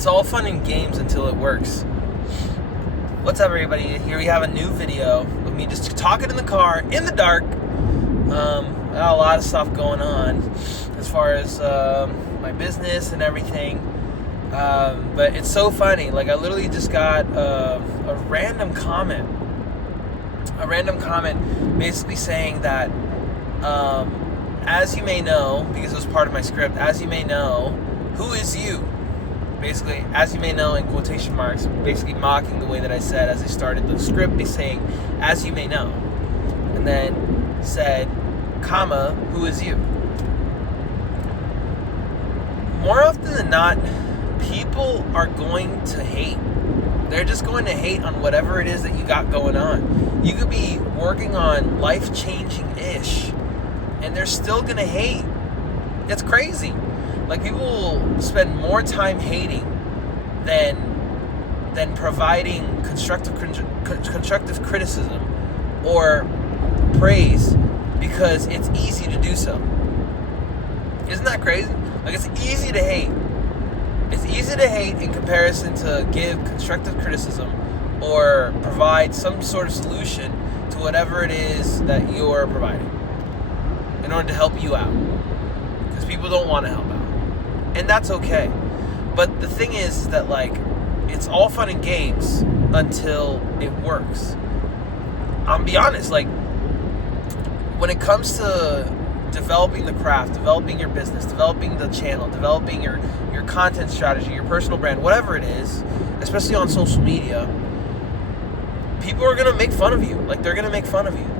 It's all fun and games until it works. What's up, everybody? Here we have a new video of me just talking in the car in the dark. I got a lot of stuff going on as far as my business and everything. But it's so funny. Like, I literally just got a random comment. A random comment basically saying that, as you may know, because it was part of my script, as you may know, who is you? Basically, as you may know, in quotation marks, basically mocking the way that I said as I started the script by saying, as you may know. And then said, comma, who is you? More often than not, people are going to hate. They're just going to hate on whatever it is that you got going on. You could be working on life-changing-ish, and they're still going to hate. It's crazy. Like, people will spend more time hating than providing constructive criticism or praise, because it's easy to do so. Isn't that crazy? Like, it's easy to hate. It's easy to hate in comparison to give constructive criticism or provide some sort of solution to whatever it is that you're providing in order to help you out. Because people don't want to help out. And that's okay. But the thing is that, like, it's all fun and games until it works. I'll be honest, like, when it comes to developing the craft, developing your business, developing the channel, developing your content strategy, your personal brand, whatever it is, especially on social media, people are going to make fun of you. Like, they're going to make fun of you.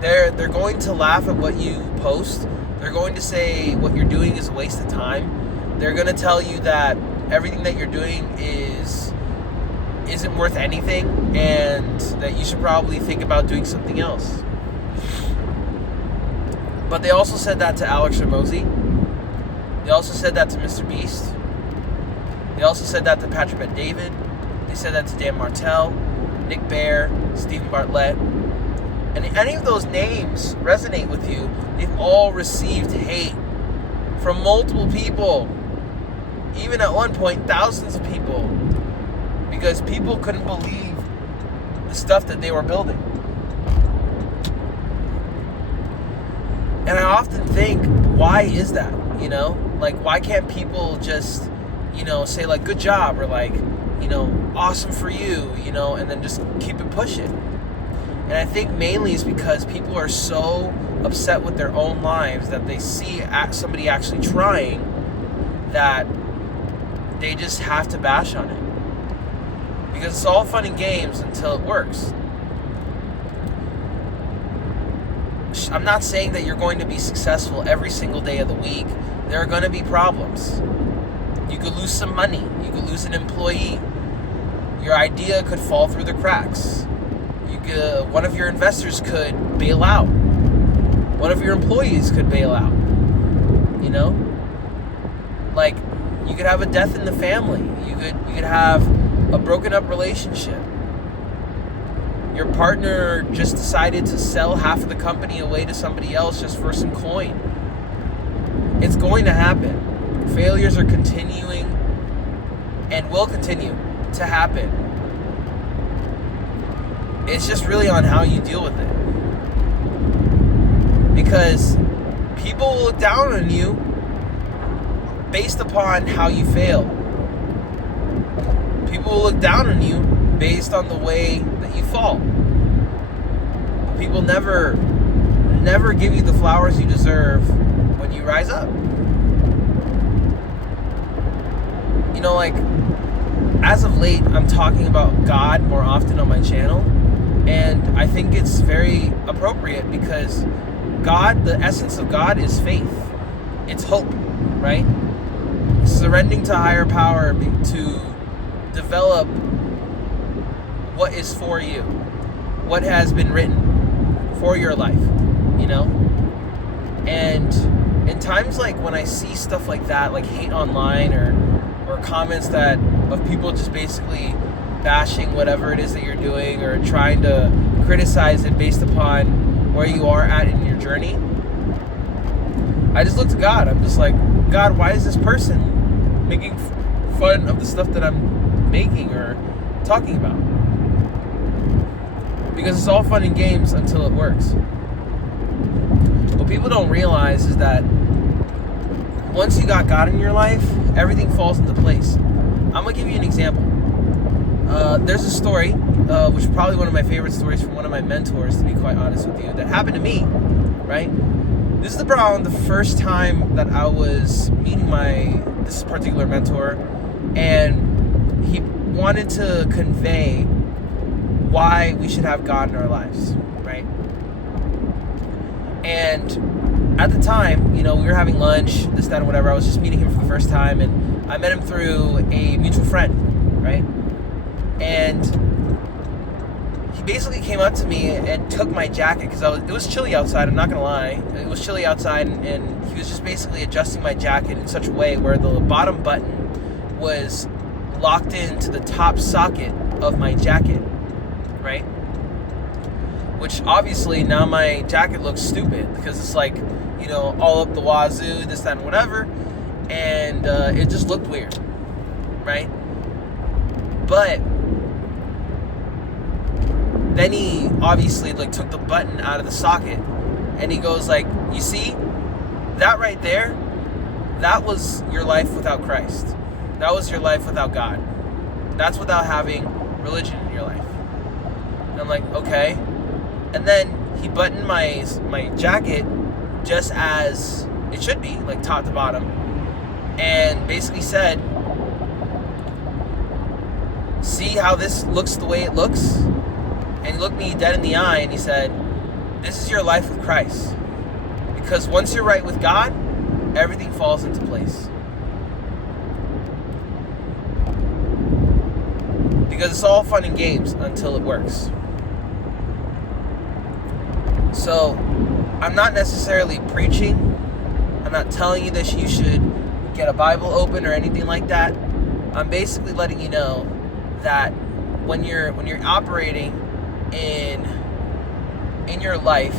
They're going to laugh at what you post. They're going to say what you're doing is a waste of time. They're going to tell you that everything that you're doing isn't worth anything, and that you should probably think about doing something else. But they also said that to Alex Hormozi. They also said that to Mr. Beast. They also said that to Patrick Bet-David. They said that to Dan Martell, Nick Bare, Stephen Bartlett. And if any of those names resonate with you, they've all received hate from multiple people. Even at one point, thousands of people. Because people couldn't believe the stuff that they were building. And I often think, why is that? You know? Like, why can't people just, say, like, good job, or, like, awesome for you, and then just keep it pushing? And I think mainly is because people are so upset with their own lives that they see somebody actually trying that they just have to bash on it. Because it's all fun and games until it works. I'm not saying that you're going to be successful every single day of the week. There are going to be problems. You could lose some money. You could lose an employee. Your idea could fall through the cracks. One of your investors could bail out. One of your employees could bail out. Like, you could have a death in the family. You could have a broken up relationship. Your partner just decided to sell half of the company away to somebody else just for some coin. It's going to happen. Failures are continuing and will continue to happen. It's just really on how you deal with it. Because people will look down on you based upon how you fail. People will look down on you based on the way that you fall. People never give you the flowers you deserve when you rise up. Like, as of late, I'm talking about God more often on my channel, and I think it's very appropriate because God, the essence of God is faith. It's hope, right? Surrendering to higher power to develop what is for you, what has been written for your life, And in times like when I see stuff like that, like hate online or comments of people just basically bashing whatever it is that you're doing or trying to criticize it based upon where you are at in your journey, I just look to God. I'm just like, God, why is this person making fun of the stuff that I'm making or talking about. Because it's all fun and games until it works. What people don't realize is that once you got God in your life, everything falls into place. I'm going to give you an example. There's a story, which is probably one of my favorite stories from one of my mentors, to be quite honest with you, that happened to me, right? This is around the first time that I was meeting this particular mentor, and he wanted to convey why we should have God in our lives, right? And at the time, we were having lunch, this, that, and whatever. I was just meeting him for the first time, and I met him through a mutual friend, right? And he basically came up to me and took my jacket because it was chilly outside. I'm not gonna lie, it was chilly outside, and he was just basically adjusting my jacket in such a way where the bottom button was locked into the top socket of my jacket, right? Which obviously now my jacket looks stupid because it's like, all up the wazoo, this, that, and whatever, and it just looked weird, right? But then he obviously took the button out of the socket, and he goes like, you see, that right there, that was your life without Christ. That was your life without God. That's without having religion in your life. And I'm like, okay. And then he buttoned my jacket just as it should be, like top to bottom, and basically said, see how this looks the way it looks? And he looked me dead in the eye and he said, this is your life with Christ. Because once you're right with God, everything falls into place. Because it's all fun and games until it works. So, I'm not necessarily preaching. I'm not telling you that you should get a Bible open or anything like that. I'm basically letting you know that when you're operating in your life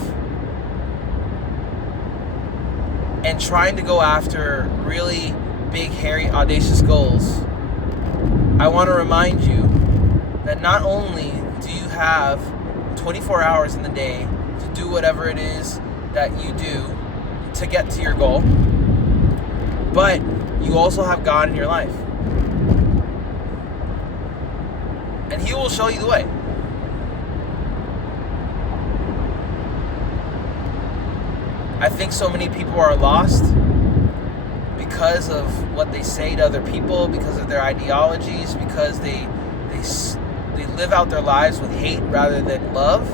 and trying to go after really big, hairy, audacious goals, I want to remind you that not only do you have 24 hours in the day to do whatever it is that you do to get to your goal, but you also have God in your life. And He will show you the way. I think so many people are lost because of what they say to other people, because of their ideologies, because they live out their lives with hate rather than love.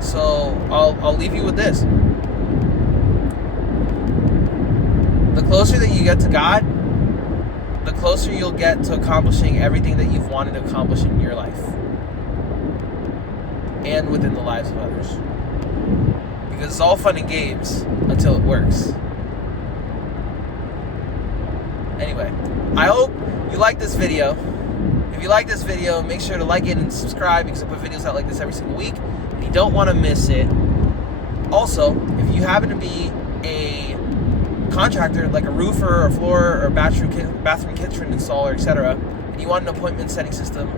So I'll leave you with this. The closer that you get to God, the closer you'll get to accomplishing everything that you've wanted to accomplish in your life and within the lives of others. Because it's all fun and games until it works. Anyway, I hope you like this video. If you like this video, make sure to like it and subscribe, because I put videos out like this every single week and you don't want to miss it. Also, if you happen to be a contractor, like a roofer or floor or bathroom kitchen installer, etc., and you want an appointment setting system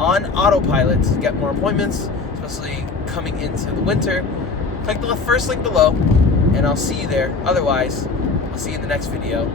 on autopilot to get more appointments, especially coming into the winter, click the first link below and I'll see you there. Otherwise, I'll see you in the next video.